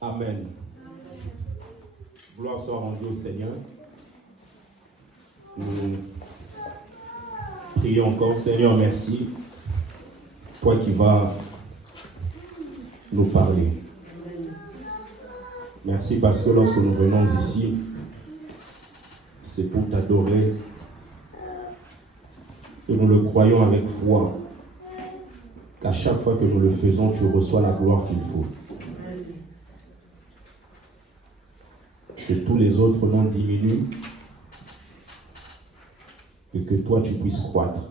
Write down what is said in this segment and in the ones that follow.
Amen. Gloire soit rendue au Seigneur. Nous prions encore. Seigneur, merci. Toi qui vas nous parler. Merci parce que lorsque nous venons ici, c'est pour t'adorer. Et nous le croyons avec foi. Qu'à chaque fois que nous le faisons, tu reçois la gloire qu'il faut. Que tous les autres noms diminuent et que toi tu puisses croître.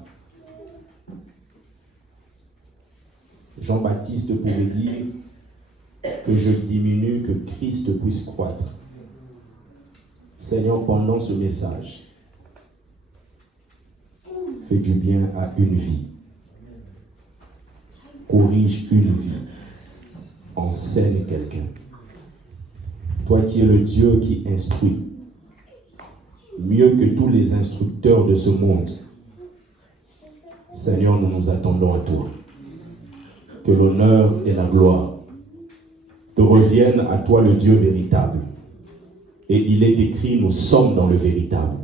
Jean-Baptiste pouvait dire que je diminue, que Christ puisse croître. Seigneur, pendant ce message, fais du bien à une vie. Corrige une vie. Enseigne quelqu'un. Toi qui es le Dieu qui instruit, mieux que tous les instructeurs de ce monde, Seigneur, nous nous attendons à toi. Que l'honneur et la gloire te reviennent à toi, le Dieu véritable. Et il est écrit, nous sommes dans le véritable.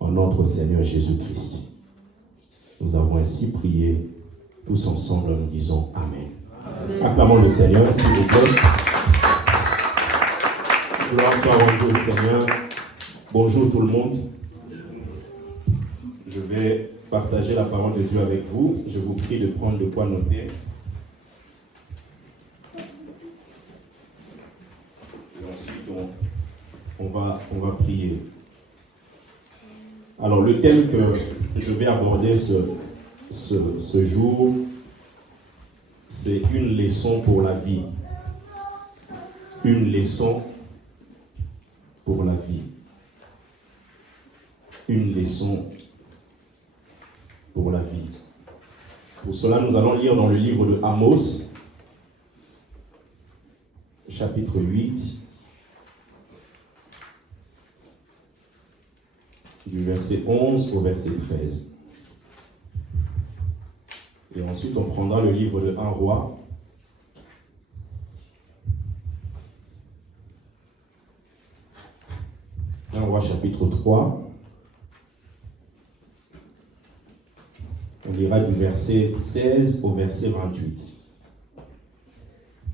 En notre Seigneur Jésus-Christ. Nous avons ainsi prié, tous ensemble, nous disons Amen. Amen. Acclamons le Seigneur, s'il vous plaît. Gloire soit rendue au Seigneur. Bonjour tout le monde. Je vais partager la parole de Dieu avec vous. Je vous prie de prendre de quoi noter. Et ensuite, on va prier. Alors, le thème que je vais aborder ce jour, c'est une leçon pour la vie. Une leçon pour la vie. Une leçon pour la vie. Pour cela, nous allons lire dans le livre de Amos, chapitre 8, du verset 11 au verset 13. Et ensuite, on prendra le livre de 1 roi, chapitre 3. On lira du verset 16 au verset 28.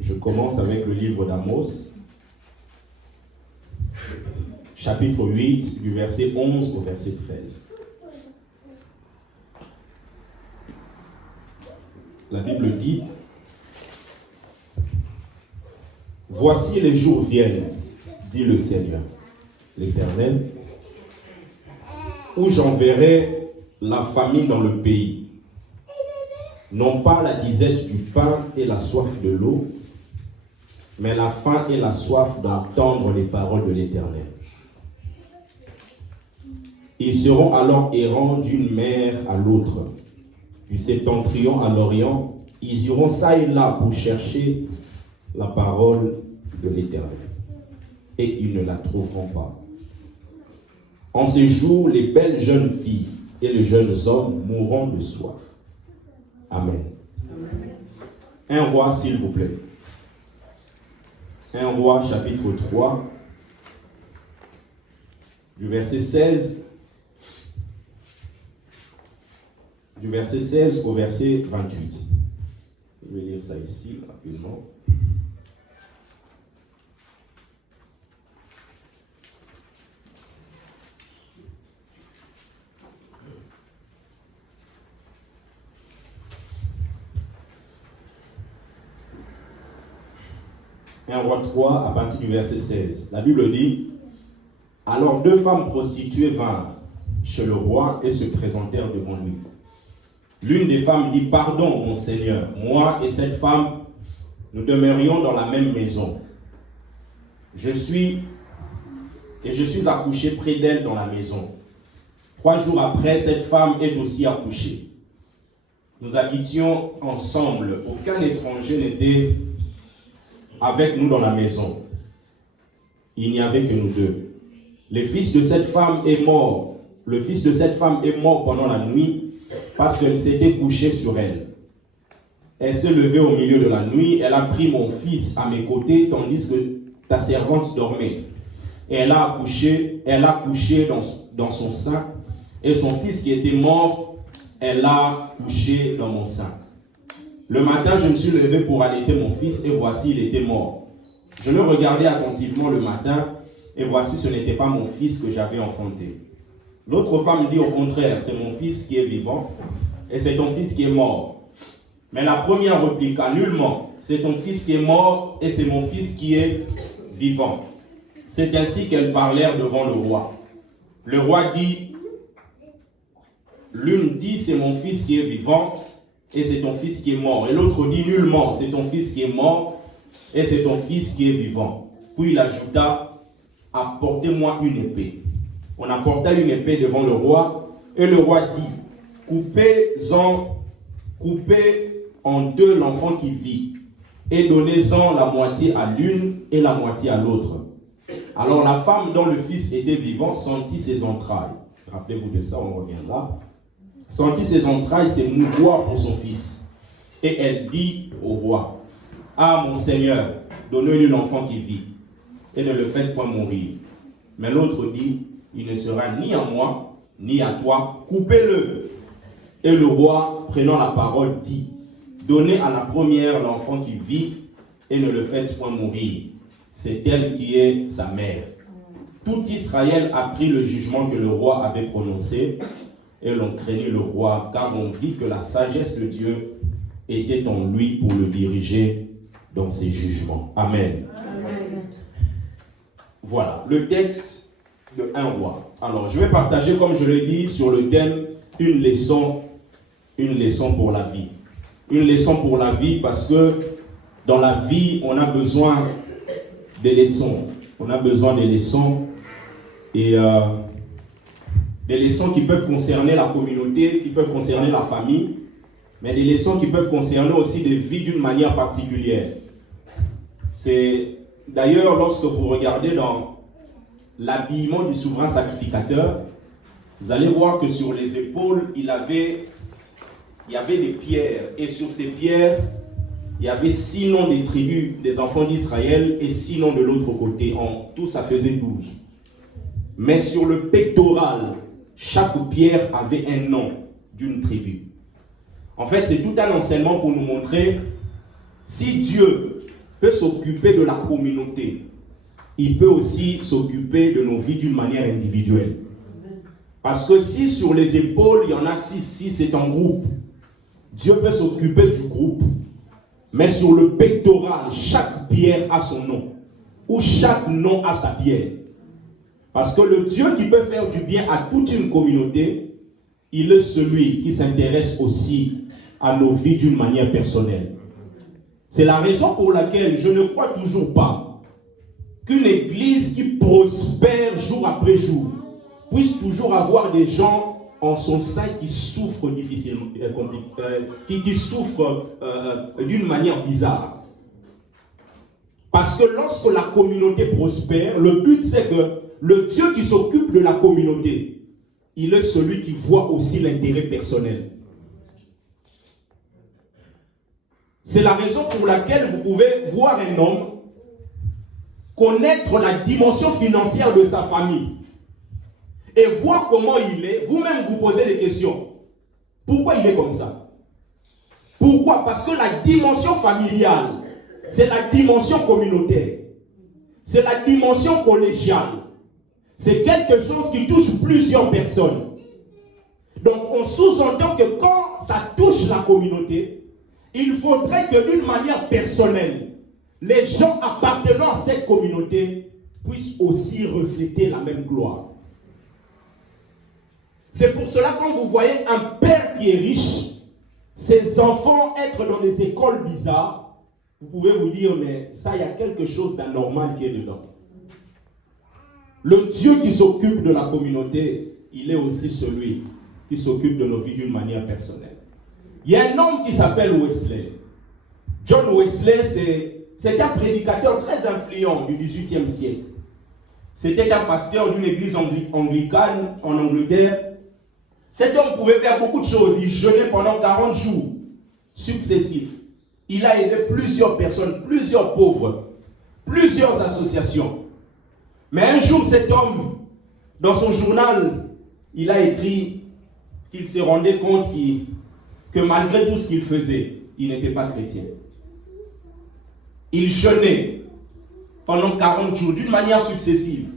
Je commence avec le livre d'Amos, chapitre 8, du verset 11 au verset 13. La Bible dit: Voici les jours viennent, dit le Seigneur, l'Éternel, où j'enverrai la famine dans le pays, non pas la disette du pain et la soif de l'eau, mais la faim et la soif d'entendre les paroles de l'Éternel. Ils seront alors errants d'une mer à l'autre, du septentrion à l'orient. Ils iront ça et là pour chercher la parole de l'Éternel, et ils ne la trouveront pas. En ces jours, les belles jeunes filles et les jeunes hommes mourront de soif. Amen. Amen. 1 roi, s'il vous plaît. 1 roi, chapitre 3, du verset 16 au verset 28. Je vais lire ça ici rapidement. Un roi 3 à partir du verset 16. La Bible dit: Alors 2 femmes prostituées vinrent chez le roi et se présentèrent devant lui. L'une des femmes dit: Pardon, mon Seigneur, moi et cette femme, nous demeurions dans la même maison. Je suis accouchée près d'elle dans la maison. 3 jours après, cette femme est aussi accouchée. Nous habitions ensemble. Aucun étranger n'était avec nous dans la maison. Il n'y avait que nous deux. Le fils de cette femme est mort. Le fils de cette femme est mort pendant la nuit parce qu'elle s'était couchée sur elle. Elle s'est levée au milieu de la nuit, elle a pris mon fils à mes côtés, tandis que ta servante dormait. Et elle a couché dans son sein, et son fils qui était mort, elle l'a couché dans mon sein. Le matin, je me suis levé pour allaiter mon fils, et voici, il était mort. Je le regardais attentivement le matin, et voici, ce n'était pas mon fils que j'avais enfanté. L'autre femme dit au contraire, c'est mon fils qui est vivant, et c'est ton fils qui est mort. Mais la première répliqua, nullement, c'est ton fils qui est mort, et c'est mon fils qui est vivant. C'est ainsi qu'elles parlèrent devant le roi. Le roi dit, l'une dit, c'est mon fils qui est vivant, et c'est ton fils qui est mort. Et l'autre dit, nullement, c'est ton fils qui est mort, et c'est ton fils qui est vivant. Puis il ajouta, apportez-moi une épée. On apporta une épée devant le roi, et le roi dit, coupez en deux l'enfant qui vit, et donnez-en la moitié à l'une et la moitié à l'autre. Alors la femme dont le fils était vivant sentit ses entrailles. Rappelez-vous de ça, on revient là. Sentit ses entrailles s'émouvoir pour son fils. Et elle dit au roi, ah mon Seigneur, donnez-lui l'enfant qui vit, et ne le faites point mourir. Mais l'autre dit, il ne sera ni à moi, ni à toi, coupez-le. Et le roi, prenant la parole, dit, donnez à la première l'enfant qui vit, et ne le faites point mourir. C'est elle qui est sa mère. Tout Israël a pris le jugement que le roi avait prononcé, et l'on craignit le roi, car on vit que la sagesse de Dieu était en lui pour le diriger dans ses jugements. Amen. Amen. Voilà, le texte de 1 roi. Alors, je vais partager, comme je l'ai dit, sur le thème une leçon pour la vie. Une leçon pour la vie parce que dans la vie, on a besoin des leçons. On a besoin des leçons et des leçons qui peuvent concerner la communauté, qui peuvent concerner la famille, mais des leçons qui peuvent concerner aussi des vies d'une manière particulière. C'est d'ailleurs lorsque vous regardez dans l'habillement du souverain sacrificateur, vous allez voir que sur les épaules, il y avait des pierres, et sur ces pierres, il y avait 6 noms des tribus des enfants d'Israël et 6 noms de l'autre côté. En tout, ça faisait 12. Mais sur le pectoral, chaque pierre avait un nom d'une tribu. En fait, c'est tout un enseignement pour nous montrer si Dieu peut s'occuper de la communauté, il peut aussi s'occuper de nos vies d'une manière individuelle. Parce que si sur les épaules, il y en a 6, c'est en groupe, Dieu peut s'occuper du groupe. Mais sur le pectoral, chaque pierre a son nom, ou chaque nom a sa pierre. Parce que le Dieu qui peut faire du bien à toute une communauté, il est celui qui s'intéresse aussi à nos vies d'une manière personnelle. C'est la raison pour laquelle je ne crois toujours pas qu'une église qui prospère jour après jour puisse toujours avoir des gens en son sein qui souffrent difficilement, qui souffrent d'une manière bizarre. Parce que lorsque la communauté prospère, le but c'est que le Dieu qui s'occupe de la communauté, il est celui qui voit aussi l'intérêt personnel. C'est la raison pour laquelle vous pouvez voir un homme connaître la dimension financière de sa famille et voir comment il est, vous-même vous posez des questions. Pourquoi il est comme ça? Pourquoi? Parce que la dimension familiale, c'est la dimension communautaire. C'est la dimension collégiale. C'est quelque chose qui touche plusieurs personnes. Donc on sous-entend que quand ça touche la communauté, il faudrait que d'une manière personnelle, les gens appartenant à cette communauté puissent aussi refléter la même gloire. C'est pour cela quand vous voyez un père qui est riche, ses enfants être dans des écoles bizarres, vous pouvez vous dire, mais ça, il y a quelque chose d'anormal qui est dedans. Le Dieu qui s'occupe de la communauté, il est aussi celui qui s'occupe de nos vies d'une manière personnelle. Il y a un homme qui s'appelle Wesley. John Wesley, c'est un prédicateur très influent du XVIIIe siècle. C'était un pasteur d'une église anglicane en Angleterre. Cet homme pouvait faire beaucoup de choses. Il jeûnait pendant 40 jours successifs. Il a aidé plusieurs personnes, plusieurs pauvres, plusieurs associations. Mais un jour, cet homme, dans son journal, il a écrit qu'il se rendait compte que malgré tout ce qu'il faisait, il n'était pas chrétien. Il jeûnait pendant 40 jours d'une manière successive.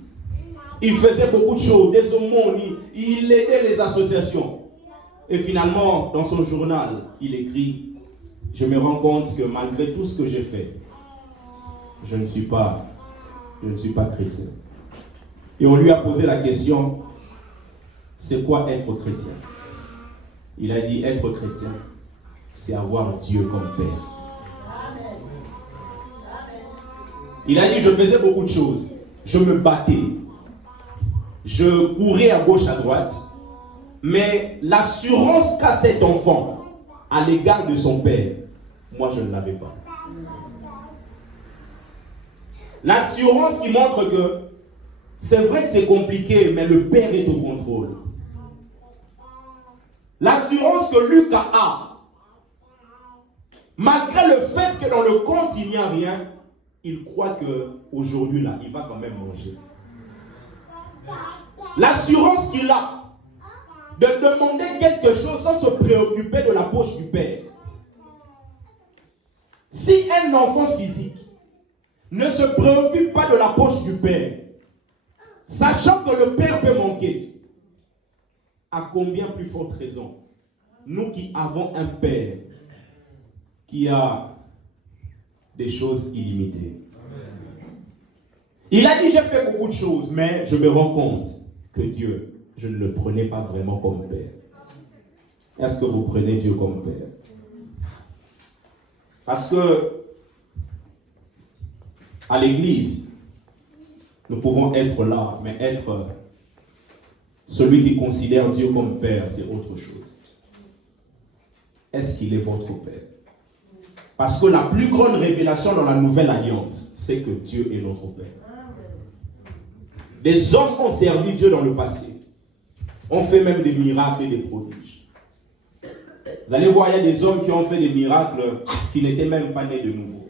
Il faisait beaucoup de choses, des aumônes, il aidait les associations. Et finalement, dans son journal, il écrit « Je me rends compte que malgré tout ce que j'ai fait, je ne suis pas chrétien. » Et on lui a posé la question « C'est quoi être chrétien ?» Il a dit « Être chrétien, c'est avoir Dieu comme Père. » Il a dit « Je faisais beaucoup de choses. Je me battais. Je courais à gauche, à droite. Mais l'assurance qu'a cet enfant à l'égard de son père, moi je ne l'avais pas. L'assurance qui montre que c'est vrai que c'est compliqué, mais le père est au contrôle. L'assurance que Lucas a, malgré le fait que dans le compte il n'y a rien, il croit qu'aujourd'hui là, il va quand même manger. L'assurance qu'il a de demander quelque chose sans se préoccuper de la poche du père. Si un enfant physique ne se préoccupe pas de la poche du père, sachant que le père peut manquer, à combien plus forte raison, nous qui avons un père qui a des choses illimitées. Il a dit, j'ai fait beaucoup de choses, mais je me rends compte que Dieu, je ne le prenais pas vraiment comme père. Est-ce que vous prenez Dieu comme père? Parce que à l'église, nous pouvons être là, mais être celui qui considère Dieu comme père, c'est autre chose. Est-ce qu'il est votre père? Parce que la plus grande révélation dans la nouvelle alliance, c'est que Dieu est notre père. Des hommes ont servi Dieu dans le passé. On fait même des miracles et des prodiges. Vous allez voir, il y a des hommes qui ont fait des miracles qui n'étaient même pas nés de nouveau.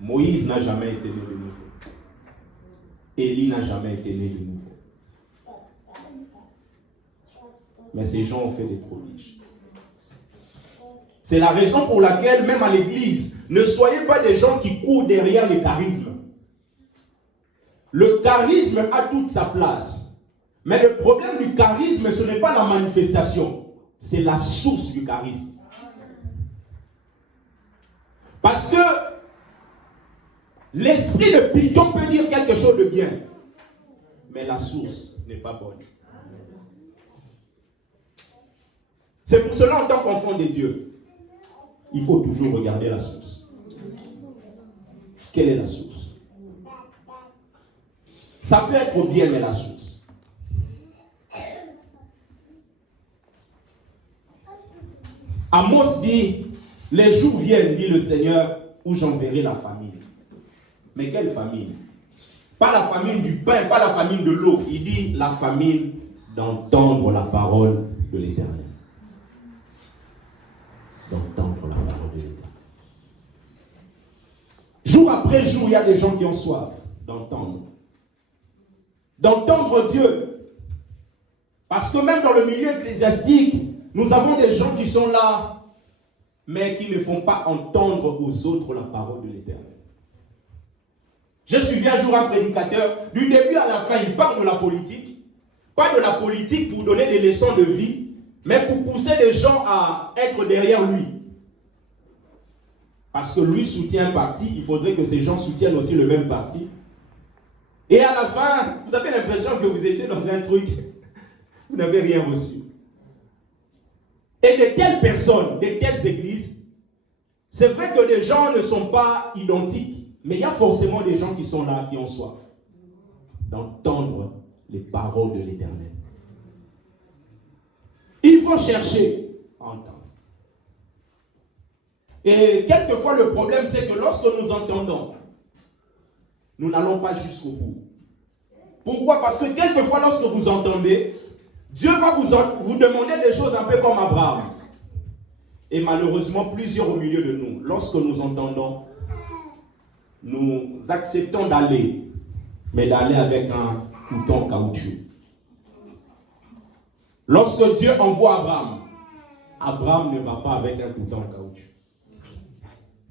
Moïse n'a jamais été né de nouveau. Élie n'a jamais été né de nouveau. Mais ces gens ont fait des prodiges. C'est la raison pour laquelle, même à l'église, ne soyez pas des gens qui courent derrière les charismes. Le charisme a toute sa place. Mais le problème du charisme, ce n'est pas la manifestation, c'est la source du charisme. Parce que l'esprit de Python peut dire quelque chose de bien, mais la source n'est pas bonne. C'est pour cela, en tant qu'enfant de Dieu, il faut toujours regarder la source. Quelle est la source? Ça peut être bien, mais la source. Amos dit, les jours viennent, dit le Seigneur, où j'enverrai la famine. Mais quelle famine? Pas la famine du pain, pas la famine de l'eau. Il dit la famine d'entendre la parole de l'Éternel. D'entendre la parole de l'Éternel. Jour après jour, il y a des gens qui ont soif d'entendre. D'entendre Dieu. Parce que même dans le milieu ecclésiastique, nous avons des gens qui sont là, mais qui ne font pas entendre aux autres la parole de l'Éternel. J'ai suivi un jour un prédicateur, du début à la fin, il parle de la politique. Pas de la politique pour donner des leçons de vie, mais pour pousser les gens à être derrière lui. Parce que lui soutient un parti, il faudrait que ces gens soutiennent aussi le même parti. Et à la fin, vous avez l'impression que vous étiez dans un truc, vous n'avez rien reçu. Et de telles personnes, de telles églises, c'est vrai que les gens ne sont pas identiques, mais il y a forcément des gens qui sont là, qui ont soif d'entendre les paroles de l'Éternel. Il faut chercher à entendre. Et quelquefois, le problème, c'est que lorsque nous entendons, nous n'allons pas jusqu'au bout. Pourquoi? Parce que quelquefois, lorsque vous entendez, Dieu va vous demander des choses un peu comme Abraham. Et malheureusement, plusieurs au milieu de nous, lorsque nous entendons, nous acceptons d'aller, mais d'aller avec un couteau en caoutchouc. Lorsque Dieu envoie Abraham, Abraham ne va pas avec un couteau en caoutchouc.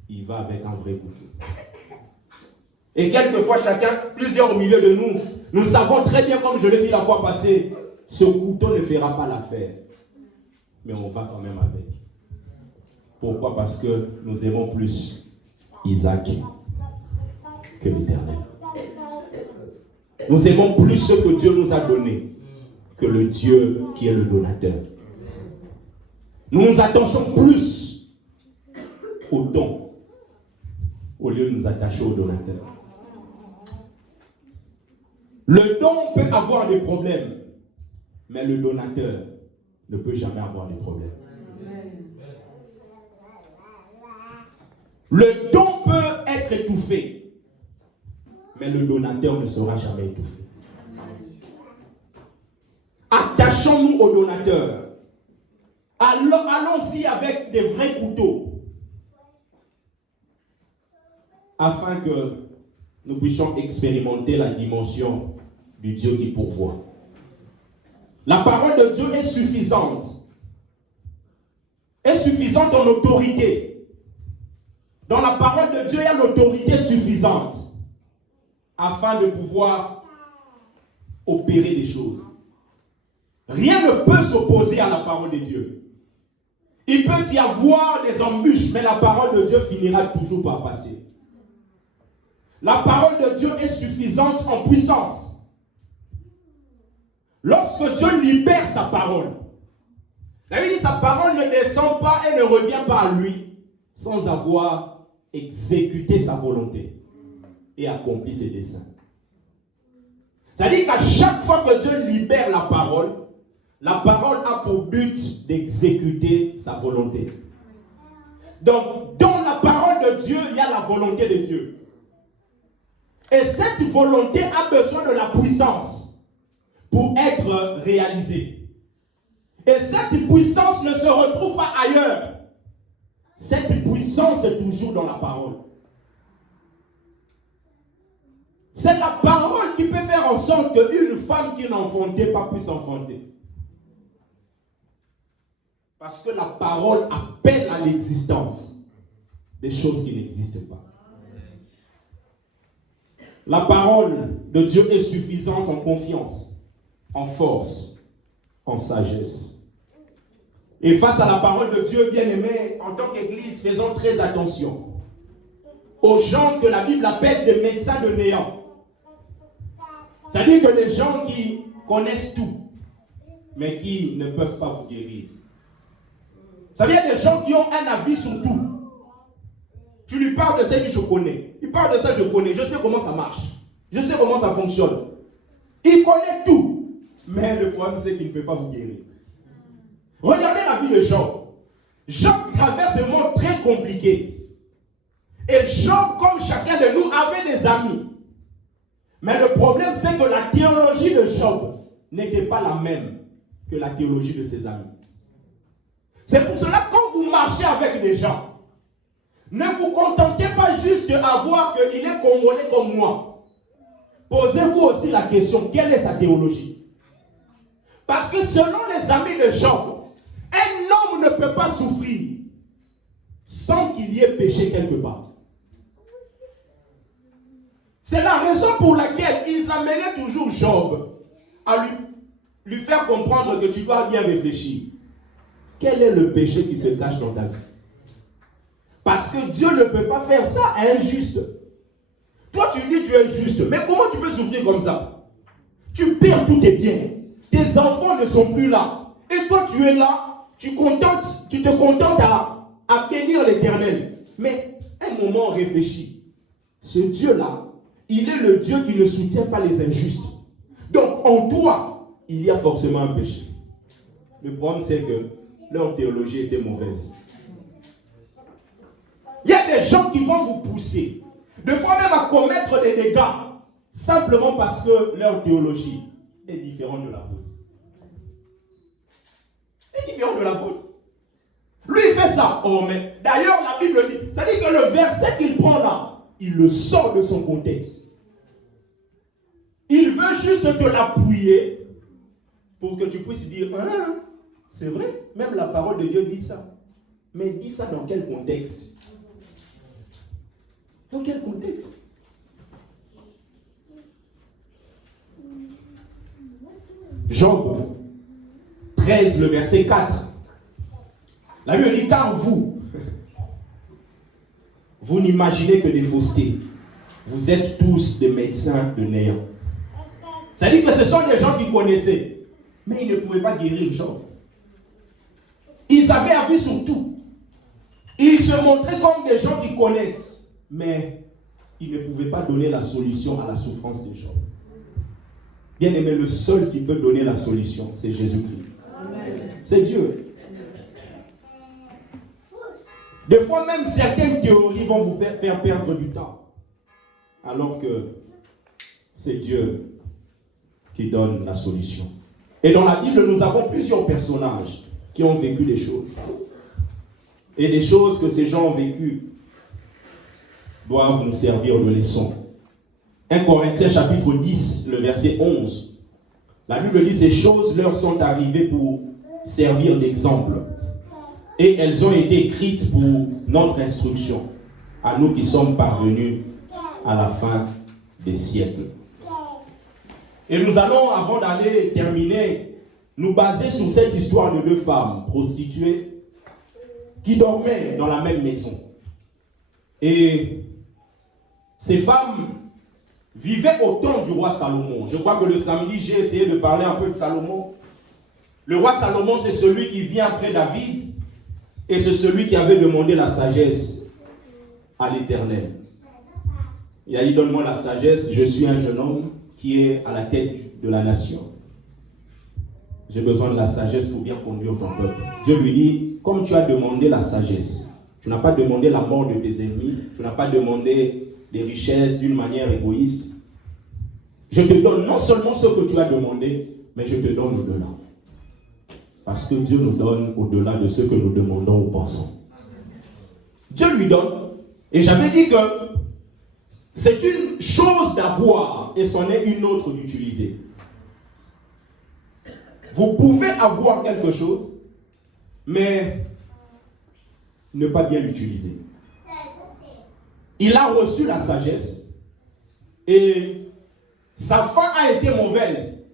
Il va avec un vrai couteau. Et quelquefois, plusieurs au milieu de nous, nous savons très bien, comme je l'ai dit la fois passée, ce couteau ne fera pas l'affaire. Mais on va quand même avec. Pourquoi? Parce que nous aimons plus Isaac que l'Éternel. Nous aimons plus ce que Dieu nous a donné que le Dieu qui est le donateur. Nous nous attachons plus au don au lieu de nous attacher au donateur. Le don peut avoir des problèmes, mais le donateur ne peut jamais avoir de problème. Le don peut être étouffé, mais le donateur ne sera jamais étouffé. Attachons-nous au donateur. Allons-y avec des vrais couteaux, afin que nous puissions expérimenter la dimension du Dieu qui pourvoit. La parole de Dieu est suffisante. Est suffisante en autorité. Dans la parole de Dieu, il y a l'autorité suffisante afin de pouvoir opérer des choses. Rien ne peut s'opposer à la parole de Dieu. Il peut y avoir des embûches, mais la parole de Dieu finira toujours par passer. La parole de Dieu est suffisante en puissance. Lorsque Dieu libère sa parole, la Bible dit sa parole ne descend pas et ne revient pas à lui sans avoir exécuté sa volonté et accompli ses desseins. C'est-à-dire qu'à chaque fois que Dieu libère la parole a pour but d'exécuter sa volonté. Donc, dans la parole de Dieu, il y a la volonté de Dieu. Et cette volonté a besoin de la puissance pour être réalisée. Et cette puissance ne se retrouve pas ailleurs. Cette puissance est toujours dans la parole. C'est la parole qui peut faire en sorte qu'une femme qui n'enfantait pas puisse enfanter. Parce que la parole appelle à l'existence des choses qui n'existent pas. La parole de Dieu est suffisante en confiance, en force, en sagesse. Et face à la parole de Dieu, bien-aimés, en tant qu'Église, faisons très attention aux gens que la Bible appelle des médecins de néant. C'est-à-dire que des gens qui connaissent tout, mais qui ne peuvent pas vous guérir. Vous savez, il y a des gens qui ont un avis sur tout. Tu lui parles de ça, il dit je connais. Il parle de ça, je connais. Je sais comment ça marche. Je sais comment ça fonctionne. Il connaît tout. Mais le problème, c'est qu'il ne peut pas vous guérir. Regardez la vie de Job. Job traverse un monde très compliqué. Et Job, comme chacun de nous, avait des amis. Mais le problème, c'est que la théologie de Job n'était pas la même que la théologie de ses amis. C'est pour cela que quand vous marchez avec des gens, ne vous contentez pas juste d'avoir qu'il est congolais comme moi. Posez-vous aussi la question, quelle est sa théologie? Parce que selon les amis de Job, un homme ne peut pas souffrir sans qu'il y ait péché quelque part. C'est la raison pour laquelle ils amenaient toujours Job à lui faire comprendre que tu dois bien réfléchir. Quel est le péché qui se cache dans ta vie? Parce que Dieu ne peut pas faire ça à un juste. Toi, tu dis que tu es juste, mais comment tu peux souffrir comme ça? Tu perds tous tes biens. Tes enfants ne sont plus là. Et toi, tu es là, tu te contentes à bénir l'Éternel. Mais un moment, réfléchis. Ce Dieu-là, il est le Dieu qui ne soutient pas les injustes. Donc, en toi, il y a forcément un péché. Le problème, c'est que leur théologie était mauvaise. Il y a des gens qui vont vous pousser, des fois même à commettre des dégâts, simplement parce que leur théologie est différente de la vôtre. Est différente de la vôtre. Lui, il fait ça. Oh, mais d'ailleurs, la Bible dit, ça dit que le verset qu'il prend là, il le sort de son contexte. Il veut juste te l'appuyer pour que tu puisses dire, ah, c'est vrai, même la parole de Dieu dit ça. Mais il dit ça dans quel contexte? Dans quel contexte? Job 13, le verset 4. La Bible dit, car vous n'imaginez que des faussetés. Vous êtes tous des médecins de néant. Ça dit que ce sont des gens qui connaissaient, mais ils ne pouvaient pas guérir Job. Ils avaient avis sur tout. Ils se montraient comme des gens qui connaissent, mais ils ne pouvaient pas donner la solution à la souffrance de Job. Bien aimé, le seul qui peut donner la solution, c'est Jésus-Christ. C'est Dieu. Des fois même, certaines théories vont vous faire perdre du temps. Alors que c'est Dieu qui donne la solution. Et dans la Bible, nous avons plusieurs personnages qui ont vécu des choses. Et des choses que ces gens ont vécues doivent nous servir de leçon. 1 Corinthiens chapitre 10, le verset 11. La Bible dit, ces choses leur sont arrivées pour servir d'exemple. Et elles ont été écrites pour notre instruction, à nous qui sommes parvenus à la fin des siècles. Et nous allons, avant d'aller terminer, nous baser sur cette histoire de deux femmes prostituées qui dormaient dans la même maison. Et ces femmes vivaient au temps du roi Salomon. Je crois que le samedi, j'ai essayé de parler un peu de Salomon. Le roi Salomon, c'est celui qui vient après David et c'est celui qui avait demandé la sagesse à l'Éternel. Il a dit, donne-moi la sagesse, je suis un jeune homme qui est à la tête de la nation. J'ai besoin de la sagesse pour bien conduire ton peuple. Dieu lui dit, comme tu as demandé la sagesse, tu n'as pas demandé la mort de tes ennemis, tu n'as pas demandé des richesses d'une manière égoïste. Je te donne non seulement ce que tu as demandé, mais je te donne au-delà. Parce que Dieu nous donne au-delà de ce que nous demandons ou pensons. Dieu lui donne. Et j'avais dit que c'est une chose d'avoir et c'en est une autre d'utiliser. Vous pouvez avoir quelque chose, mais ne pas bien l'utiliser. Il a reçu la sagesse et sa fin a été mauvaise.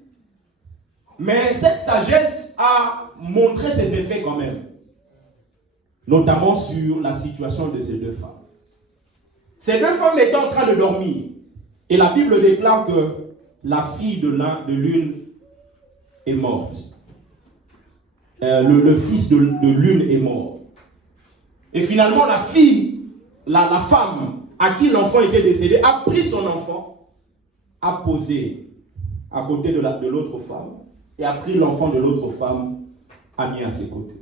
Mais cette sagesse a montré ses effets quand même. Notamment sur la situation de ces deux femmes. Ces deux femmes étaient en train de dormir. Et la Bible déclare que la fille de l'une est morte. Le fils de l'une est mort. Et finalement, la fille, la femme à qui l'enfant était décédé, a pris son enfant, a posé à côté de l'autre femme, et a pris l'enfant de l'autre femme, a mis à ses côtés.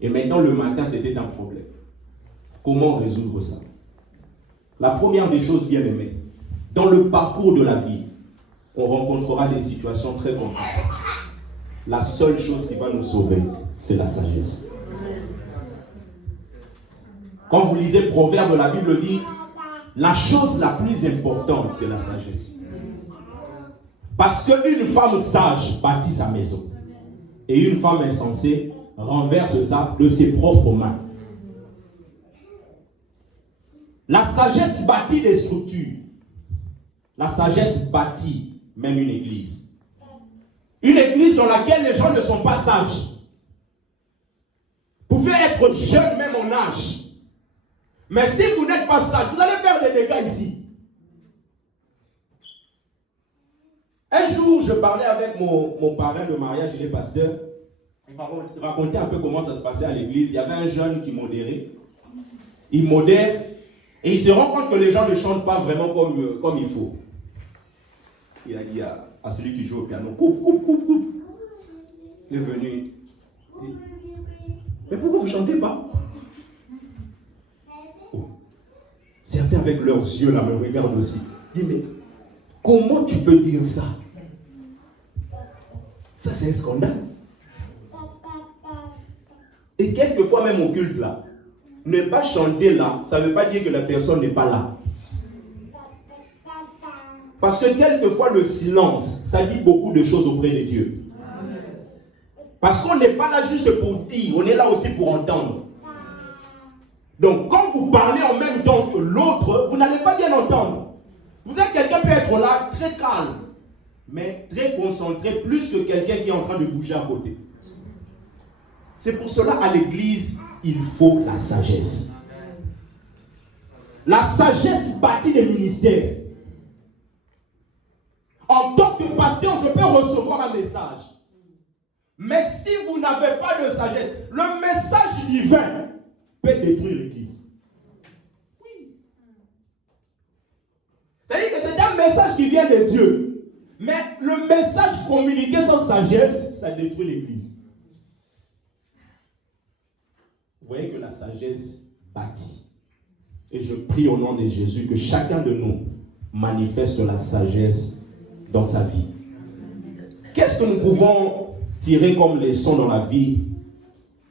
Et maintenant, le matin, c'était un problème. Comment résoudre ça? La première des choses, bien aimées, dans le parcours de la vie, on rencontrera des situations très compliquées. La seule chose qui va nous sauver, c'est la sagesse. Quand vous lisez Proverbe, la Bible dit, la chose la plus importante, c'est la sagesse. Parce qu'une femme sage bâtit sa maison. Et une femme insensée renverse ça de ses propres mains. La sagesse bâtit des structures. La sagesse bâtit même une église. Une église dans laquelle les gens ne sont pas sages. Vous pouvez être jeune même en âge. Mais si vous n'êtes pas sage, vous allez faire des dégâts ici. Un jour, je parlais avec mon parrain de mariage, il est pasteur. Il m'a raconté un peu comment ça se passait à l'église. Il y avait un jeune qui modérait. Il modère et il se rend compte que les gens ne chantent pas vraiment comme il faut. Il a dit à celui qui joue au piano, coupe. Il est venu. Mais pourquoi vous ne chantez pas? Oh. Certains avec leurs yeux là me regardent aussi. Dis mais comment tu peux dire ça? Ça c'est un scandale. Et quelquefois même au culte là, ne pas chanter là, ça ne veut pas dire que la personne n'est pas là. Parce que quelquefois le silence, ça dit beaucoup de choses auprès de Dieu. Parce qu'on n'est pas là juste pour dire, on est là aussi pour entendre. Donc quand vous parlez en même temps que l'autre, vous n'allez pas bien entendre. Vous savez, quelqu'un peut être là très calme, mais très concentré, plus que quelqu'un qui est en train de bouger à côté. C'est pour cela, à l'église, il faut la sagesse. La sagesse bâtit les ministères. En tant que pasteur, je peux recevoir un message. Mais si vous n'avez pas de sagesse, le message divin peut détruire l'église. Oui. C'est-à-dire que c'est un message qui vient de Dieu. Mais le message communiqué sans sagesse, ça détruit l'église. Vous voyez que la sagesse bâtit. Et je prie au nom de Jésus que chacun de nous manifeste la sagesse dans sa vie. Qu'est-ce que nous pouvons tirer comme leçon dans la vie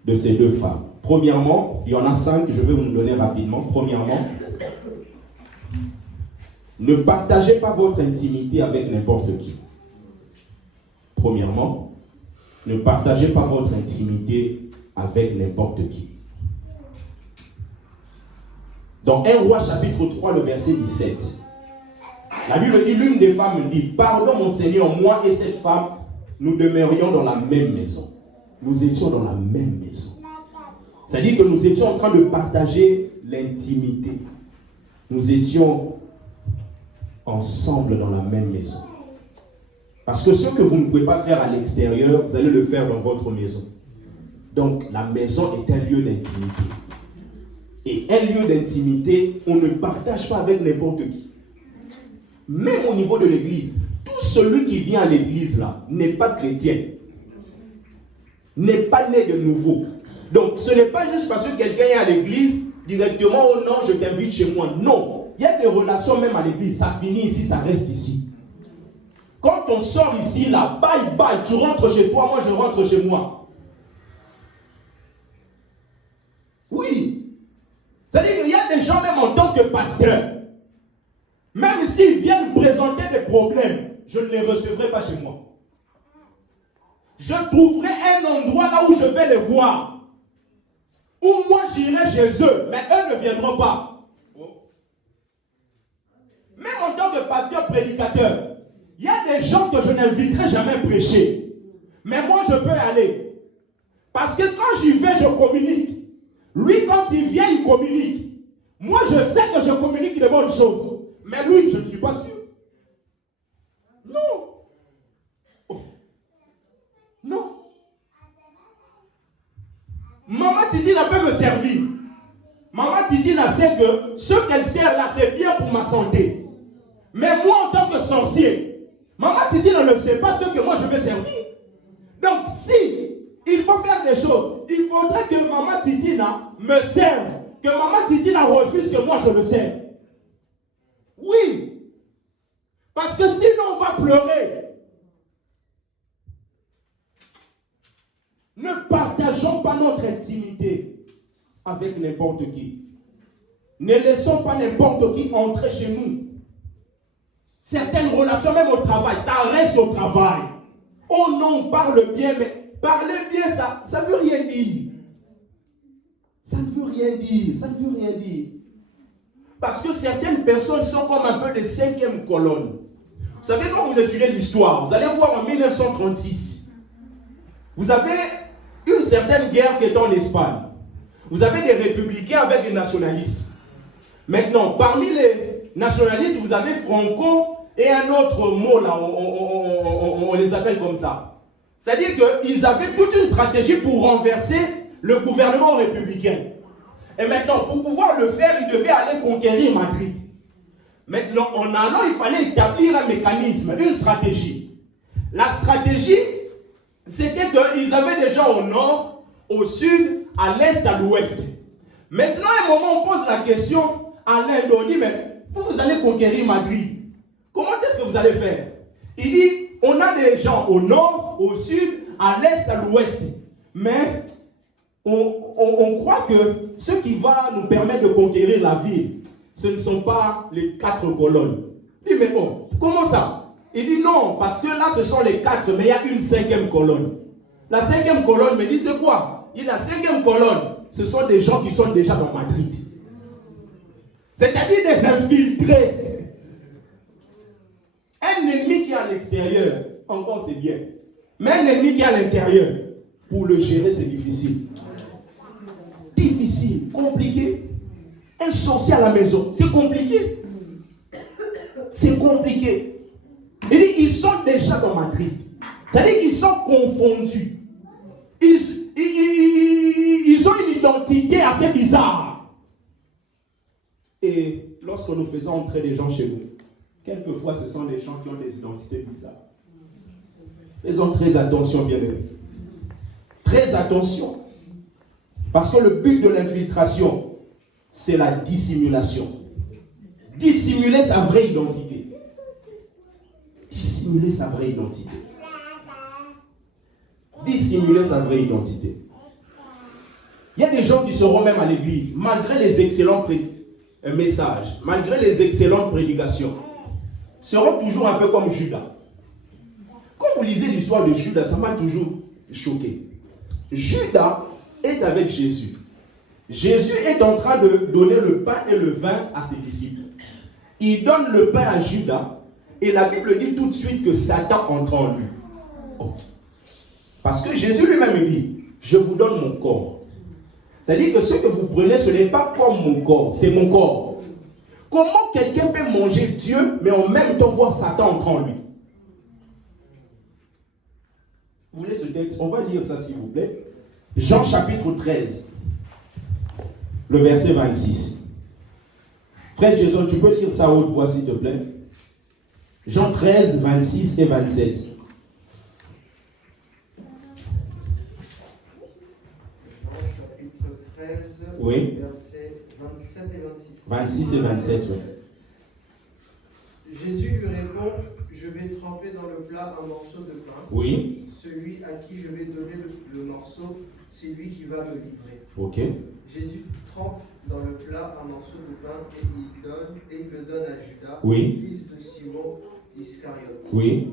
de ces deux femmes? Premièrement, il y en a 5, je vais vous donner rapidement. Premièrement, ne partagez pas votre intimité avec n'importe qui. Premièrement, ne partagez pas votre intimité avec n'importe qui. Dans 1 Roi chapitre 3, le verset 17, la Bible dit, l'une des femmes dit, pardon mon Seigneur, moi et cette femme, nous demeurions dans la même maison. Nous étions dans la même maison. C'est-à-dire que nous étions en train de partager l'intimité. Nous étions ensemble dans la même maison. Parce que ce que vous ne pouvez pas faire à l'extérieur, vous allez le faire dans votre maison. Donc la maison est un lieu d'intimité. Et un lieu d'intimité, on ne partage pas avec n'importe qui. Même au niveau de l'église, tout celui qui vient à l'église là n'est pas chrétien, n'est pas né de nouveau. Donc ce n'est pas juste parce que quelqu'un est à l'église, directement, oh non, je t'invite chez moi. Non, il y a des relations même à l'église, ça finit ici, ça reste ici. Quand on sort ici là, bye bye, tu rentres chez toi, moi je rentre chez moi. Oui. C'est-à-dire qu'il y a des gens même en tant que pasteur, même s'ils viennent présenter des problèmes, je ne les recevrai pas chez moi. Je trouverai un endroit là où je vais les voir. Ou moi j'irai chez eux, mais eux ne viendront pas. Même en tant que pasteur prédicateur, il y a des gens que je n'inviterai jamais prêcher. Mais moi je peux aller. Parce que quand j'y vais, je communique. Lui, quand il vient, il communique. Moi, je sais que je communique de bonnes choses. Mais lui, je ne suis pas sûr. Non. Oh. Non. Maman Tidina peut me servir. Maman Tidina sait que ce qu'elle sert là, c'est bien pour ma santé. Mais moi, en tant que sorcier, Maman Tidina ne sait pas ce que moi je vais servir. Donc, si il faut faire des choses, il faudrait que Maman Tidina me serve. Que Maman Tidina refuse que moi je le serve. Oui. Parce que sinon on va pleurer. Ne partageons pas notre intimité avec n'importe qui. Ne laissons pas n'importe qui entrer chez nous. Certaines relations, même au travail, ça reste au travail. Oh non, on parle bien, mais parler bien, ça ne veut rien dire. Ça ne veut rien dire. Ça ne veut rien dire. Parce que certaines personnes sont comme un peu de cinquième colonne. Vous savez, quand vous étudiez l'histoire, vous allez voir en 1936, vous avez une certaine guerre qui est en Espagne. Vous avez des républicains avec des nationalistes. Maintenant, parmi les nationalistes, vous avez Franco et un autre mot là, on les appelle comme ça. C'est-à-dire qu'ils avaient toute une stratégie pour renverser le gouvernement républicain. Et maintenant, pour pouvoir le faire, ils devaient aller conquérir Madrid. Maintenant, en allant, il fallait établir un mécanisme, une stratégie. La stratégie, c'était qu'ils avaient des gens au nord, au sud, à l'est, à l'ouest. Maintenant, à un moment, on pose la question à l'Inde, on dit, mais vous allez conquérir Madrid. Comment est-ce que vous allez faire? Il dit, on a des gens au nord, au sud, à l'est, à l'ouest. Mais on croit que ce qui va nous permettre de conquérir la ville, ce ne sont pas les 4 colonnes. Il dit, mais bon, comment ça? Il dit non, parce que là, ce sont les 4, mais il y a une 5e colonne. La 5e colonne me dit, c'est quoi? Il dit, la 5e colonne, ce sont des gens qui sont déjà dans Madrid. C'est-à-dire des infiltrés. Un ennemi qui est à l'extérieur, encore c'est bien. Mais un ennemi qui est à l'intérieur, pour le gérer, c'est difficile. Difficile, compliqué. Un sorcier à la maison, c'est compliqué. C'est compliqué. Il dit, ils sont déjà dans Madrid. C'est-à-dire qu'ils sont confondus. Ils ont une identité assez bizarre. Et lorsque nous faisons entrer des gens chez nous, quelquefois ce sont des gens qui ont des identités bizarres. Faisons très attention, bien-aimés. Très attention. Parce que le but de l'infiltration, c'est la dissimulation. Dissimuler sa vraie identité. Dissimuler sa vraie identité. Dissimuler sa vraie identité. Il y a des gens qui seront même à l'église, malgré les excellents messages, malgré les excellentes prédications, seront toujours un peu comme Judas. Quand vous lisez l'histoire de Judas, ça m'a toujours choqué. Judas est avec Jésus. Jésus est en train de donner le pain et le vin à ses disciples. Il donne le pain à Judas et la Bible dit tout de suite que Satan entre en lui. Oh. Parce que Jésus lui-même dit, je vous donne mon corps. C'est-à-dire que ce que vous prenez, ce n'est pas comme mon corps, c'est mon corps. Comment quelqu'un peut manger Dieu, mais en même temps voir Satan entrer en lui? Vous voulez ce texte? On va lire ça s'il vous plaît. Jean chapitre 13, le verset 26. Frère Jason, tu peux lire ça à haute voix s'il te plaît? Jean 13, 26 et 27. Jean chapitre 13, oui. Versets 27 et 26. 26 et 27, oui. Jésus lui répond, je vais tremper dans le plat un morceau de pain. Oui. Celui à qui je vais donner le morceau, c'est lui qui va me livrer. Ok. Jésus trempe dans le plat un morceau de pain et il le donne à Judas, oui. fils de Simon Iscariote. Oui.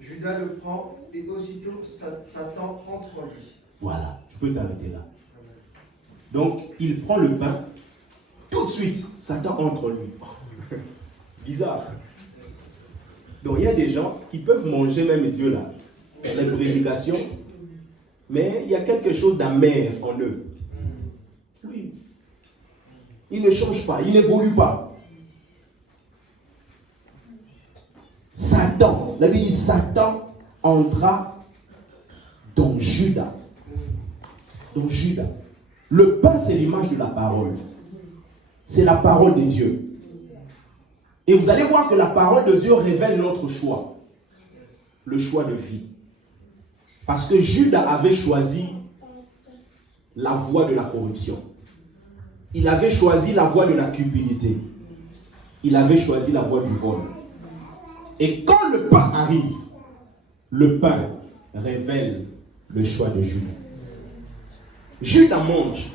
Judas le prend et aussitôt Satan entre en lui. Voilà, tu peux t'arrêter là. Donc, il prend le pain, tout de suite, Satan entre en lui. Bizarre. Donc, il y a des gens qui peuvent manger même Dieu là, la prédication, mais il y a quelque chose d'amer en eux. Lui, il ne change pas, il n'évolue pas. Satan, la Bible dit Satan entra dans Judas. Dans Judas. Le pain, c'est l'image de la parole. C'est la parole de Dieu. Et vous allez voir que la parole de Dieu révèle notre choix. Le choix de vie. Parce que Judas avait choisi la voie de la corruption. Il avait choisi la voie de la cupidité. Il avait choisi la voie du vol. Et quand le pain arrive, le pain révèle le choix de Judas. Judas mange.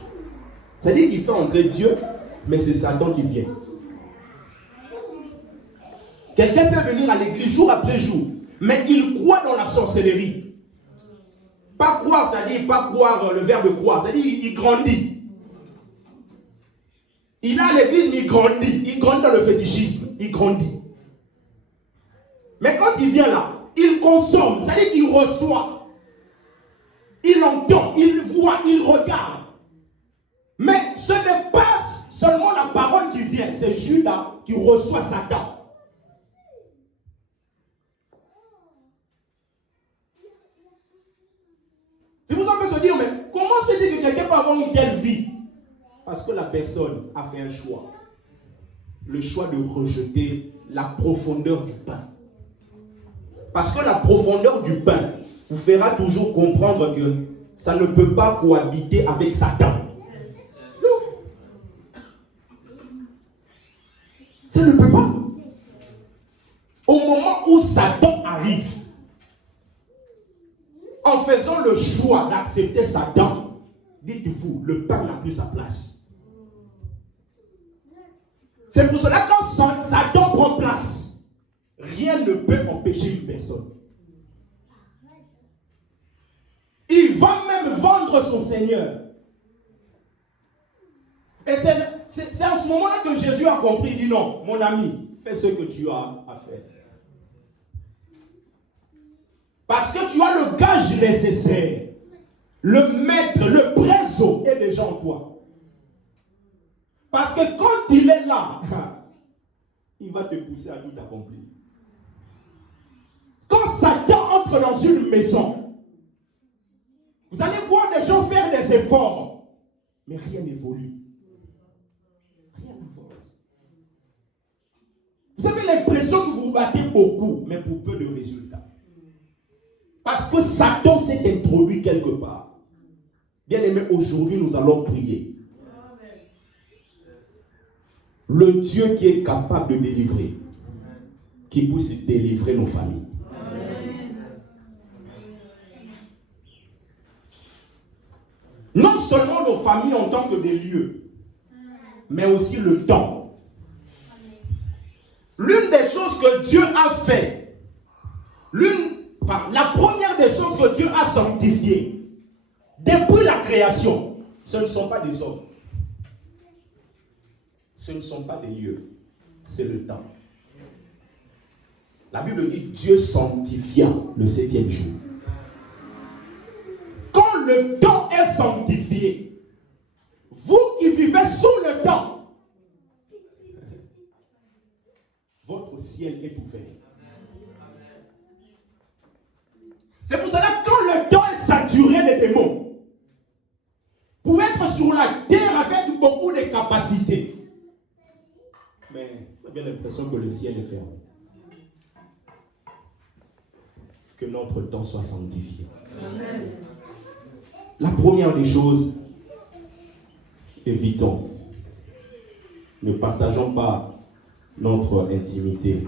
C'est-à-dire qu'il fait entrer Dieu, mais c'est Satan qui vient. Quelqu'un peut venir à l'église jour après jour, mais il croit dans la sorcellerie. Pas croire, c'est-à-dire pas croire le verbe croire, c'est-à-dire il grandit. Il a l'église, mais il grandit. Il grandit dans le fétichisme. Il grandit. Mais quand il vient là, il consomme, c'est-à-dire qu'il reçoit. Il entend, il voit, il regarde. Mais ce n'est pas seulement la parole qui vient, c'est Judas qui reçoit Satan. Si vous en pouvez se dire, mais comment se dit que quelqu'un peut avoir une telle vie? Parce que la personne a fait un choix. Le choix de rejeter la profondeur du pain. Parce que la profondeur du pain vous fera toujours comprendre que ça ne peut pas cohabiter avec Satan. Non. Ça ne peut pas. Au moment où Satan arrive, en faisant le choix d'accepter Satan, dites-vous, le pain n'a plus sa place. C'est pour cela que quand Satan prend place, rien ne peut empêcher une personne. Il va même vendre son Seigneur. Et c'est en ce moment-là que Jésus a compris. Il dit non, mon ami, fais ce que tu as à faire. Parce que tu as le gage nécessaire. Le maître, le présent est déjà en toi. Parce que quand il est là, il va te pousser à tout accomplir. Quand Satan entre dans une maison, vous allez voir des gens faire des efforts, mais rien n'évolue. Rien n'avance. Vous avez l'impression que vous vous battez beaucoup, mais pour peu de résultats. Parce que Satan s'est introduit quelque part. Bien aimé, aujourd'hui nous allons prier. Le Dieu qui est capable de délivrer, qui puisse délivrer nos familles. Non seulement nos familles en tant que des lieux, mais aussi le temps. L'une des choses que Dieu a fait, la première des choses que Dieu a sanctifiées, depuis la création, ce ne sont pas des hommes. Ce ne sont pas des lieux. C'est le temps. La Bible dit Dieu sanctifia le 7e jour. Quand le temps est sanctifié, vous qui vivez sous le temps, votre ciel est ouvert. C'est pour cela que quand le temps est saturé de démons, pour être sur la terre avec beaucoup de capacités, mais vous avez l'impression que le ciel est fermé. Que notre temps soit sanctifié. Amen. La première des choses, évitons. Ne partageons pas notre intimité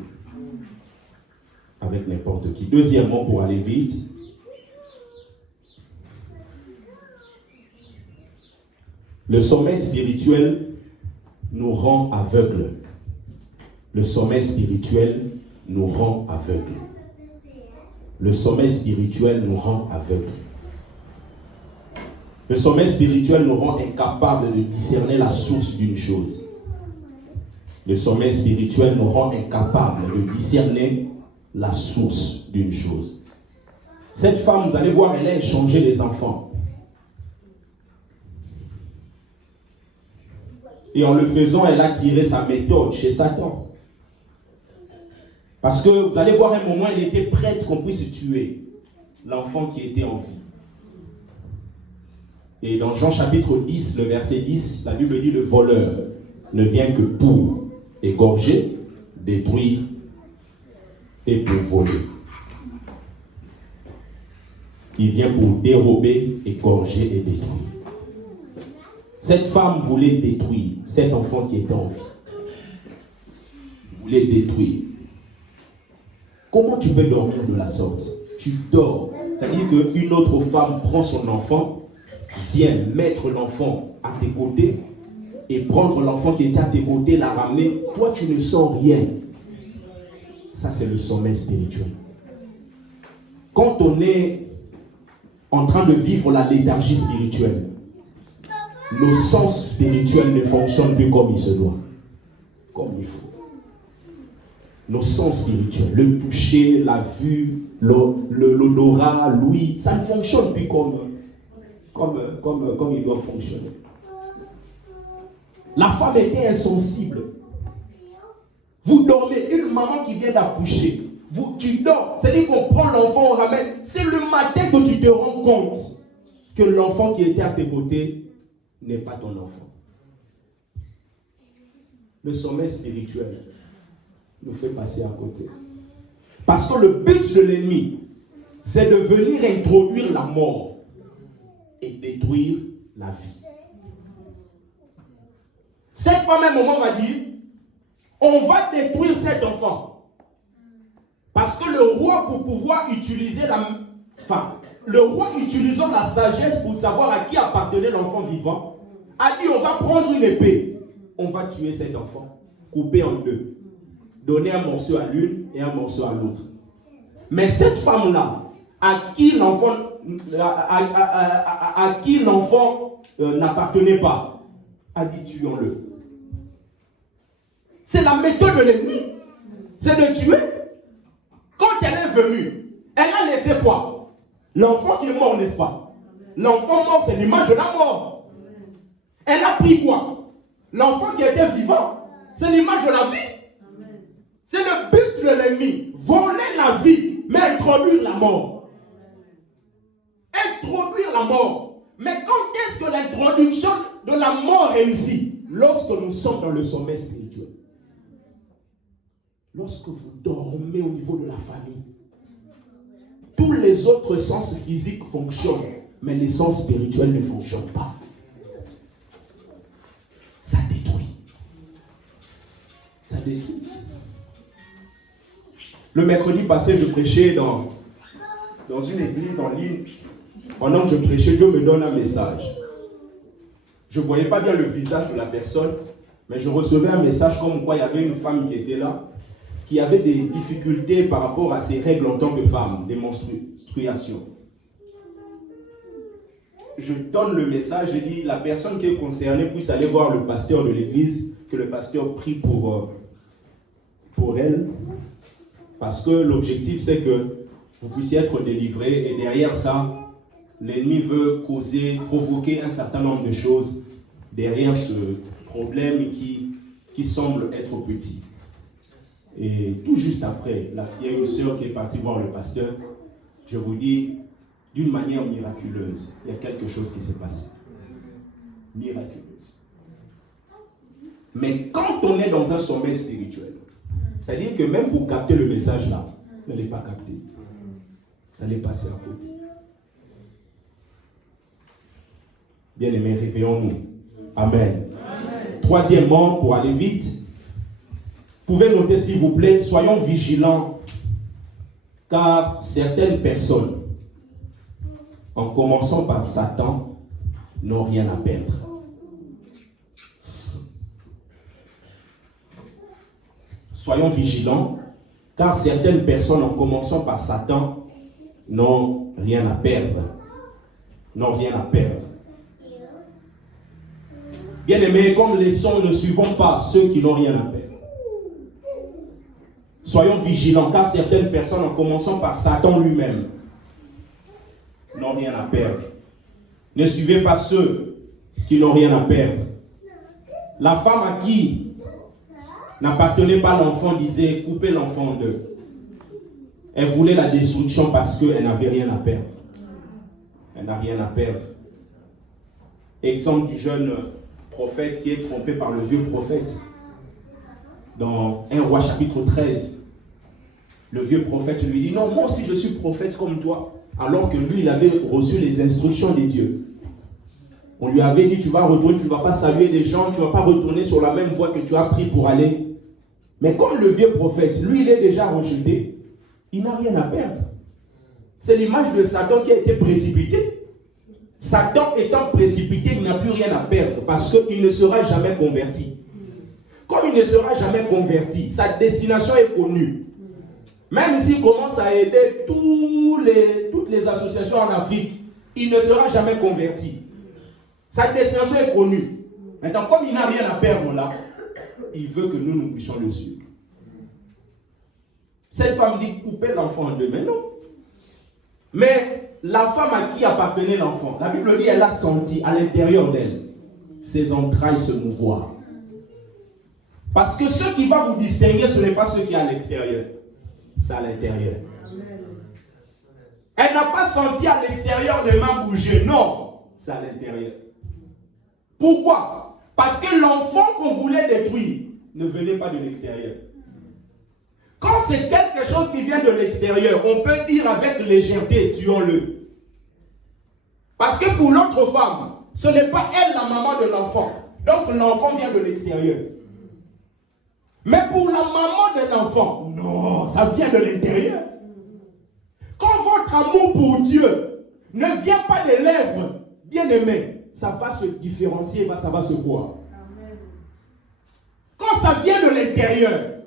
avec n'importe qui. Deuxièmement, pour aller vite, le sommeil spirituel nous rend aveugles. Le sommeil spirituel nous rend aveugles. Le sommeil spirituel nous rend aveugles. Le sommeil spirituel nous rend incapables de discerner la source d'une chose. Le sommeil spirituel nous rend incapables de discerner la source d'une chose. Cette femme, vous allez voir, elle a échangé les enfants. Et en le faisant, elle a tiré sa méthode chez Satan. Parce que vous allez voir un moment, elle était prête qu'on puisse tuer l'enfant qui était en vie. Et dans Jean chapitre 10, le verset 10, la Bible dit le voleur ne vient que pour égorger, détruire et pour voler. Il vient pour dérober, égorger et détruire. Cette femme voulait détruire cet enfant qui était en vie. Voulait détruire. Comment tu peux dormir de la sorte? Tu dors. C'est-à-dire qu'une autre femme prend son enfant, vient mettre l'enfant à tes côtés et prendre l'enfant qui était à tes côtés, la ramener. Toi, tu ne sens rien. Ça, c'est le sommeil spirituel. Quand on est en train de vivre la léthargie spirituelle, nos sens spirituels ne fonctionnent plus comme il se doit, comme il faut. Nos sens spirituels, le toucher, la vue, l'odorat, l'ouïe, ça ne fonctionne plus comme il doit fonctionner. La femme était insensible. Vous dormez, une maman qui vient d'accoucher, tu dors, c'est-à-dire qu'on prend l'enfant, on ramène, c'est le matin que tu te rends compte que l'enfant qui était à tes côtés n'est pas ton enfant. Le sommeil spirituel nous fait passer à côté. Parce que le but de l'ennemi, c'est de venir introduire la mort et détruire la vie. Cette femme, à un moment, va dire, on va détruire cet enfant. Parce que le roi, pour pouvoir utiliser le roi, utilisant la sagesse pour savoir à qui appartenait l'enfant vivant, a dit on va prendre une épée, on va tuer cet enfant, couper en deux, donner un morceau à l'une et un morceau à l'autre. Mais cette femme-là, à qui l'enfant n'appartenait pas, a dit tuons-le. C'est la méthode de l'ennemi, c'est de tuer. Quand elle est venue, elle a laissé quoi? L'enfant qui est mort, n'est-ce pas? L'enfant mort, c'est l'image de la mort. Elle a pris quoi? L'enfant qui était vivant, c'est l'image de la vie. C'est le but de l'ennemi, voler la vie, mais introduire la mort. Introduire la mort. Mais quand est-ce que l'introduction de la mort réussit? Lorsque nous sommes dans le sommeil spirituel. Lorsque vous dormez au niveau de la famille. Tous les autres sens physiques fonctionnent, mais les sens spirituels ne fonctionnent pas. Ça détruit. Ça détruit. Le mercredi passé, je prêchais dans une église en ligne. Pendant que je prêchais, Dieu me donne un message. Je ne voyais pas bien le visage de la personne, mais je recevais un message comme quoi il y avait une femme qui était là, qui avait des difficultés par rapport à ses règles en tant que femme, des menstruations. Je donne le message, je dis, la personne qui est concernée puisse aller voir le pasteur de l'église, que le pasteur prie pour elle, parce que l'objectif c'est que vous puissiez être délivrés, et derrière ça, l'ennemi veut provoquer un certain nombre de choses derrière ce problème qui semble être petit. Et tout juste après, il y a une sœur qui est partie voir le pasteur. Je vous dis, d'une manière miraculeuse, il y a quelque chose qui s'est passé. Miraculeuse. Mais quand on est dans un sommeil spirituel, c'est-à-dire que même pour capter le message là, vous n'allez pas capter. Vous allez passer à côté. Bien-aimés, réveillons-nous. Amen. Amen. Troisièmement, pour aller vite, vous pouvez noter s'il vous plaît, soyons vigilants, car certaines personnes, en commençant par Satan, n'ont rien à perdre. Soyons vigilants, car certaines personnes, en commençant par Satan, n'ont rien à perdre. N'ont rien à perdre. Bien-aimés, comme les sons, ne suivons pas ceux qui n'ont rien à perdre. Soyons vigilants, car certaines personnes, en commençant par Satan lui-même, n'ont rien à perdre. Ne suivez pas ceux qui n'ont rien à perdre. La femme à qui n'appartenait pas l'enfant disait, coupez l'enfant en deux. Elle voulait la destruction parce qu'elle n'avait rien à perdre. Elle n'a rien à perdre. Exemple du jeune prophète qui est trompé par le vieux prophète. Dans 1 Roi chapitre 13, le vieux prophète lui dit, non, moi aussi je suis prophète comme toi. Alors que lui, il avait reçu les instructions des dieux. On lui avait dit, tu vas retourner, tu ne vas pas saluer les gens, tu ne vas pas retourner sur la même voie que tu as pris pour aller. Mais comme le vieux prophète, lui, il est déjà rejeté, il n'a rien à perdre. C'est l'image de Satan qui a été précipité. Satan étant précipité, il n'a plus rien à perdre parce qu'il ne sera jamais converti. Comme il ne sera jamais converti, sa destination est connue. Même s'il commence à aider toutes les associations en Afrique, il ne sera jamais converti. Sa destination est connue. Maintenant, comme il n'a rien à perdre là, il veut que nous puissions le suivre. Cette femme dit couper l'enfant en deux, mais non. Mais la femme à qui appartenait l'enfant, la Bible dit elle a senti à l'intérieur d'elle ses entrailles se mouvoir. Parce que ce qui va vous distinguer, ce n'est pas ce qui est à l'extérieur, c'est à l'intérieur. Elle n'a pas senti à l'extérieur les mains bouger, non, c'est à l'intérieur. Pourquoi? Parce que l'enfant qu'on voulait détruire ne venait pas de l'extérieur. Quand c'est quelque chose qui vient de l'extérieur, on peut dire avec légèreté, tuons-le. Parce que pour l'autre femme, ce n'est pas elle la maman de l'enfant. Donc l'enfant vient de l'extérieur. Mais pour la maman de l'enfant, non, ça vient de l'intérieur. Quand votre amour pour Dieu ne vient pas des lèvres, bien aimé, ça va se différencier, ça va se voir. Amen. Quand ça vient de l'intérieur,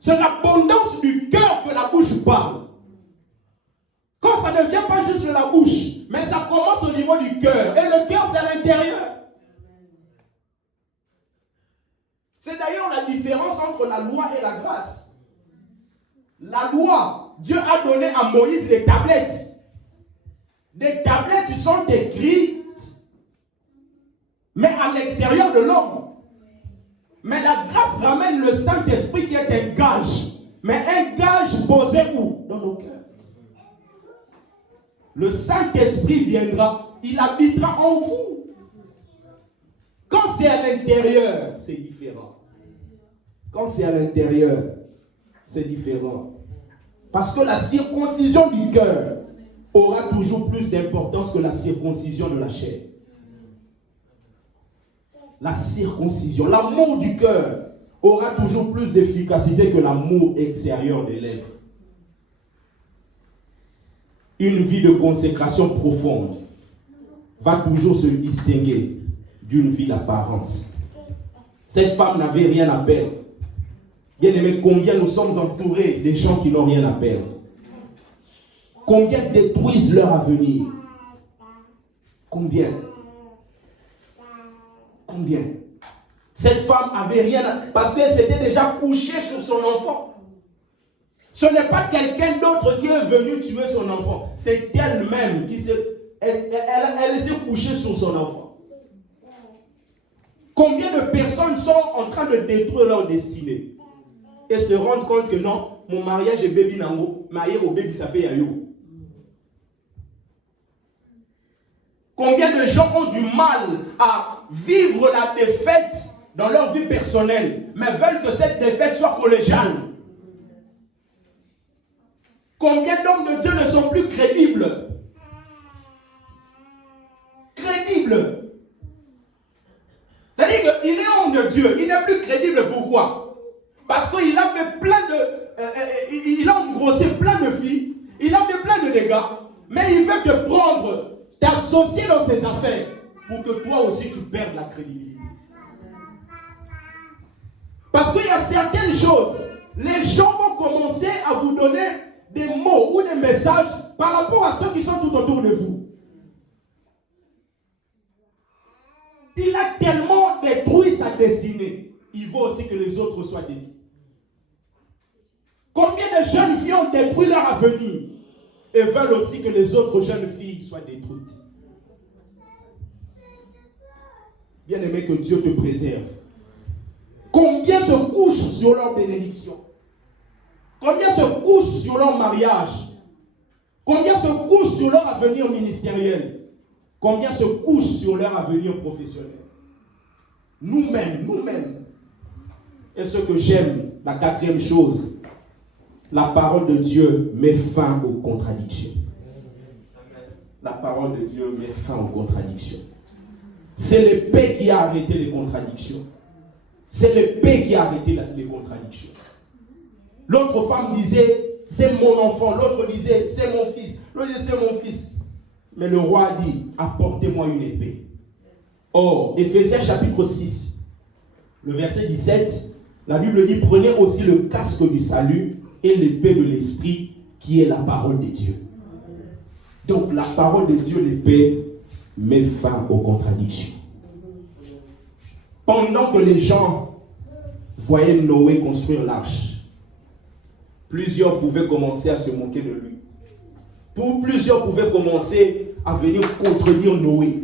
c'est l'abondance du cœur que la bouche parle. Quand ça ne vient pas juste de la bouche, mais ça commence au niveau du cœur. Et le cœur, c'est à l'intérieur. C'est d'ailleurs la différence entre la loi et la grâce. La loi, Dieu a donné à Moïse des tablettes. Des tablettes qui sont écrites, mais à l'extérieur de l'homme. Mais la grâce ramène le Saint-Esprit qui est un gage. Mais un gage posé où? Dans nos cœurs. Le Saint-Esprit viendra, il habitera en vous. Quand c'est à l'intérieur, c'est différent. Quand c'est à l'intérieur, c'est différent. Parce que la circoncision du cœur aura toujours plus d'importance que la circoncision de la chair. La circoncision, l'amour du cœur aura toujours plus d'efficacité que l'amour extérieur des lèvres. Une vie de consécration profonde va toujours se distinguer d'une vie d'apparence. Cette femme n'avait rien à perdre. Bien aimé, combien nous sommes entourés des gens qui n'ont rien à perdre? Combien détruisent leur avenir? Combien? Combien? Cette femme avait rien à... Parce qu'elle s'était déjà couchée sur son enfant. Ce n'est pas quelqu'un d'autre qui est venu tuer son enfant. C'est elle-même qui s'est... Elle s'est couchée sur son enfant. Combien de personnes sont en train de détruire leur destinée et se rendent compte que non, mon mariage est baby nango, marié au baby sapé yayo. Combien de gens ont du mal à vivre la défaite dans leur vie personnelle, mais veulent que cette défaite soit collégiale. Combien d'hommes de Dieu ne sont plus crédibles? Crédibles. C'est-à-dire qu'il est homme de Dieu, il n'est plus crédible. Pourquoi? Parce qu'il a fait plein de... il a engrossé plein de filles, il a fait plein de dégâts, mais il veut te prendre, t'associer dans ses affaires, pour que toi aussi tu perdes la crédibilité. Parce qu'il y a certaines choses, les gens vont commencer à vous donner des mots ou des messages par rapport à ceux qui sont tout autour de vous. Il a tellement détruit sa destinée, il veut aussi que les autres soient détruits. Combien de jeunes filles ont détruit leur avenir et veulent aussi que les autres jeunes filles soient détruites? Bien aimé, que Dieu te préserve. Combien se couchent sur leur bénédiction? Combien se couchent sur leur mariage? Combien se couchent sur leur avenir ministériel? Combien se couchent sur leur avenir professionnel? Nous-mêmes. Et ce que j'aime, la quatrième chose, la parole de Dieu met fin aux contradictions. La parole de Dieu met fin aux contradictions. C'est l'épée qui a arrêté les contradictions. C'est l'épée qui a arrêté les contradictions. L'autre femme disait, c'est mon enfant. L'autre disait, c'est mon fils. L'autre disait, c'est mon fils. Mais le roi a dit, apportez-moi une épée. Or, Éphésiens chapitre 6, le verset 17, la Bible dit, prenez aussi le casque du salut et l'épée de l'esprit qui est la parole de Dieu. Donc la parole de Dieu, l'épée, met fin aux contradictions. Pendant que les gens voyaient Noé construire l'arche, plusieurs pouvaient commencer à se moquer de lui. Plusieurs pouvaient commencer à venir contredire Noé,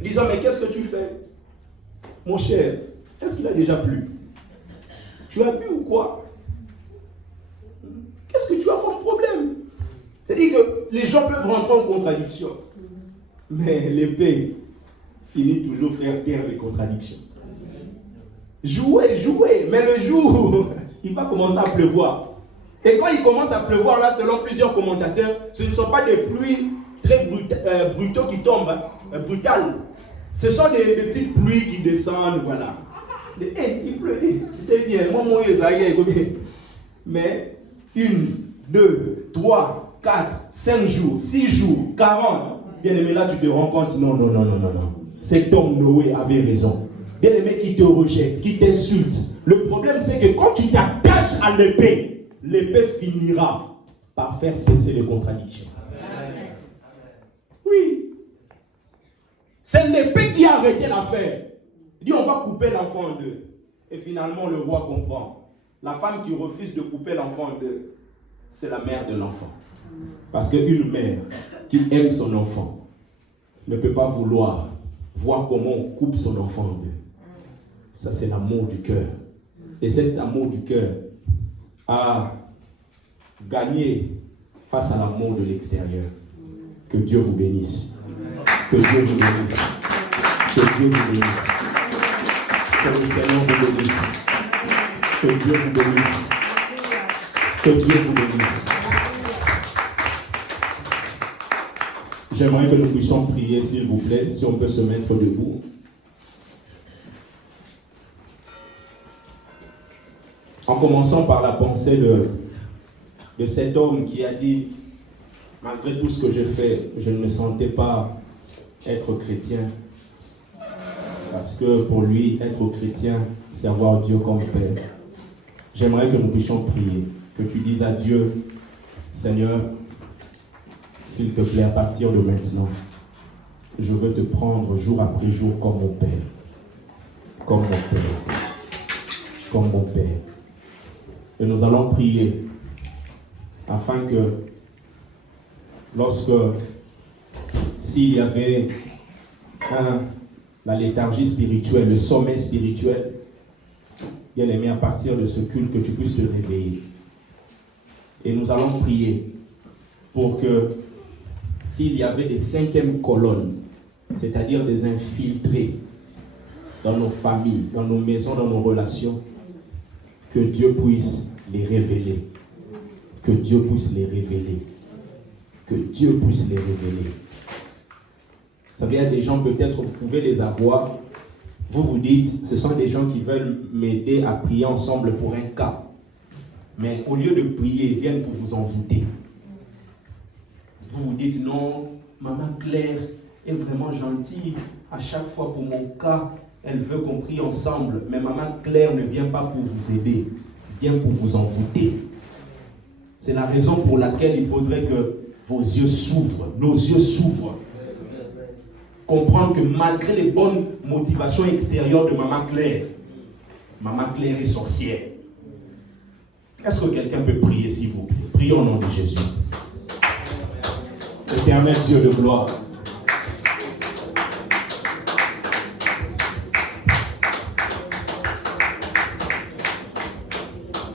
disant, mais qu'est-ce que tu fais? Mon cher, est-ce qu'il a déjà plu? Tu as bu ou quoi? Qu'est-ce que tu as comme problème? C'est-à-dire que les gens peuvent rentrer en contradiction. Mais l'épée finit toujours faire taire les contradictions. Jouez, mais le jour, il va commencer à pleuvoir. Et quand il commence à pleuvoir, là, selon plusieurs commentateurs, ce ne sont pas des pluies très brutaux qui tombent, brutales. Ce sont des petites pluies qui descendent, voilà. Il pleut, c'est bien, moi, mais 1, 2, 3, 4, 5 jours, 6 jours, 40, Bien aimé, là tu te rends compte, non. Cet homme Noé avait raison. Bien aimé, qui te rejette, qui t'insulte. Le problème c'est que quand tu t'attaches à l'épée, l'épée finira par faire cesser les contradictions. Amen. Oui. C'est l'épée qui a arrêté l'affaire. Il dit on va couper l'enfant en deux. Et finalement le roi comprend. La femme qui refuse de couper l'enfant en deux, c'est la mère de l'enfant. Parce qu'une mère qui aime son enfant ne peut pas vouloir voir comment on coupe son enfant en deux. Ça c'est l'amour du cœur. Et cet amour du cœur a gagné face à l'amour de l'extérieur. Que Dieu vous bénisse. Que Dieu vous bénisse. Que Dieu vous bénisse. Que le Seigneur vous bénisse. Que Dieu vous bénisse. Que Dieu vous bénisse. J'aimerais que nous puissions prier, s'il vous plaît, si on peut se mettre debout. En commençant par la pensée de cet homme qui a dit, malgré tout ce que j'ai fait, je ne me sentais pas être chrétien. Parce que pour lui, être chrétien, c'est avoir Dieu comme Père. J'aimerais que nous puissions prier, que tu dises à Dieu, Seigneur, s'il te plaît, à partir de maintenant, je veux te prendre jour après jour comme mon Père. Comme mon Père. Comme mon Père. Et nous allons prier afin que s'il y avait la léthargie spirituelle, le sommeil spirituel, bien aimé, à partir de ce culte, que tu puisses te réveiller. Et nous allons prier pour que s'il y avait des cinquièmes colonnes, c'est-à-dire des infiltrés dans nos familles, dans nos maisons, dans nos relations, que Dieu puisse les révéler. Que Dieu puisse les révéler. Que Dieu puisse les révéler. Vous savez, il y a des gens, peut-être vous pouvez les avoir. Vous vous dites, ce sont des gens qui veulent m'aider à prier ensemble pour un cas. Mais au lieu de prier, ils viennent pour vous envoûter. Vous vous dites, non, maman Claire est vraiment gentille. À chaque fois pour mon cas, elle veut qu'on prie ensemble. Mais maman Claire ne vient pas pour vous aider. Elle vient pour vous envoûter. C'est la raison pour laquelle il faudrait que vos yeux s'ouvrent, nos yeux s'ouvrent. Comprendre que malgré les bonnes motivations extérieures de maman Claire est sorcière. Est-ce que quelqu'un peut prier, s'il vous plaît? Prions au nom de Jésus. Éternel Dieu de gloire.